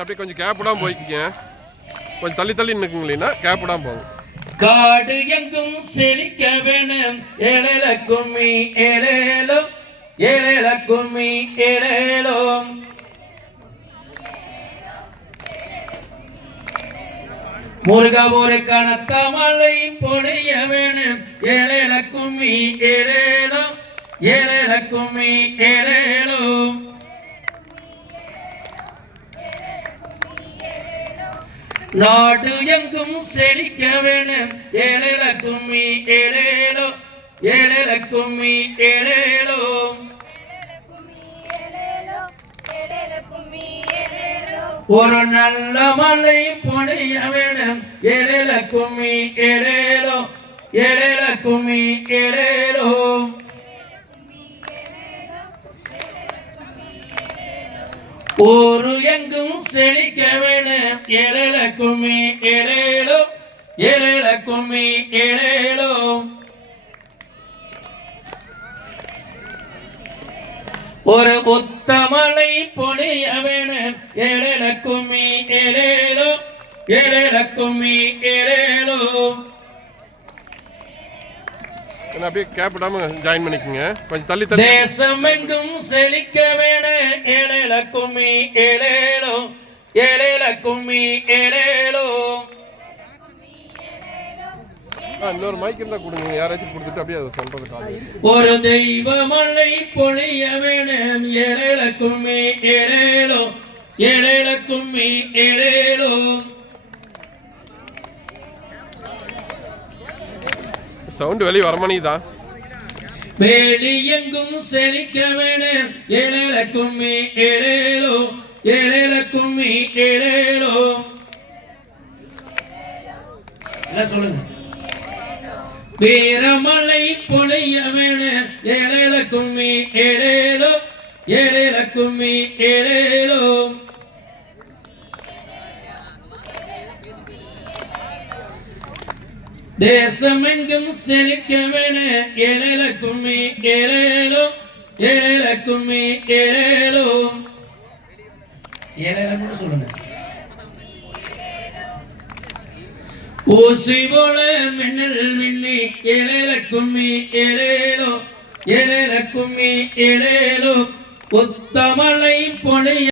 அப்படியே கொஞ்சம் கேப் விடாம போய்க்கிங்க. கொஞ்சம் தள்ளி தள்ளி நிற்குங்களா கேப் விடாம போகும். காடு எங்கும் செழிக்க வேணும் ஏழேல கும்மி ஏழேலோ ஏழேல கும்மி ஏழேலோ. முருகா ஒரு கனத்த மழை பொழிய வேணும் ஏழேல கும்மி ஏழேலோ ஏழேல கும்மி ஏழேலோ. நாடு எங்கும் செழிக்க வேணும் ஏழேல கும்மி ஏழேலோ ஏழேல கும்மி ஏழேலோ. ஒரு நல்ல மழை பொழிய வேணும் ஏழேல கும்மி ஏழேலோ ஏழேல கும்மி ஏழேலோ. ஊரு எங்கும் செழிக்க வேணும் ஏழேல கும்மி ஏழேலோ ஏழேல கும்மி ஏழேலோ. ஒரு உத்தமலை பொழிய வேணும் ஏழேல கும்மி ஏழேலோ ஏழேல கும்மி ஏழேலோ. அப்படியே கேப் விடாம ஜாயின் பண்ணிக்கங்க. கொஞ்சம் தள்ளி தள்ளி. தேசம் எங்கும் செழிக்க வேணும் ஏழேல கும்மி ஏழேலோ ஏழேல கும்மி ஏழேலோ. இன்னொரு மைக் இருந்தா கொடுங்க. யாராச்சும் கொடுத்துட்டு அப்படியே அதை சொல்றது. ஒரு தெய்வ மழை பொழிய வேணும் ஏழேல கும்மி ஏழேலோ ஏழேல கும்மி ஏழேலோ. சவுண்ட் வெளியே வரமானிதான். வேலி எங்கும் செழிக்க வேணும் ஏழேல கும்மி ஏழேலோ ஏழேல கும்மி ஏழேலோ. சொல்லுங்க. வீரமலை பொழிய வேணும் ஏழேல கும்மி ஏழேலோ ஏழேல கும்மி ஏழேலோ. தேசம் எங்கும் செழிக்க வேணும் ஏழேல கும்மி ஏழேலோ ஏழேல கும்மி ஏழேலோ. ஏழேல கூட சொல்லுங்க. ஊசி போல மின்னல் மின்னி ஏழேல கும்மி ஏழேலோ ஏழேல கும்மி ஏழேலோ. உத்தமலை பொழிய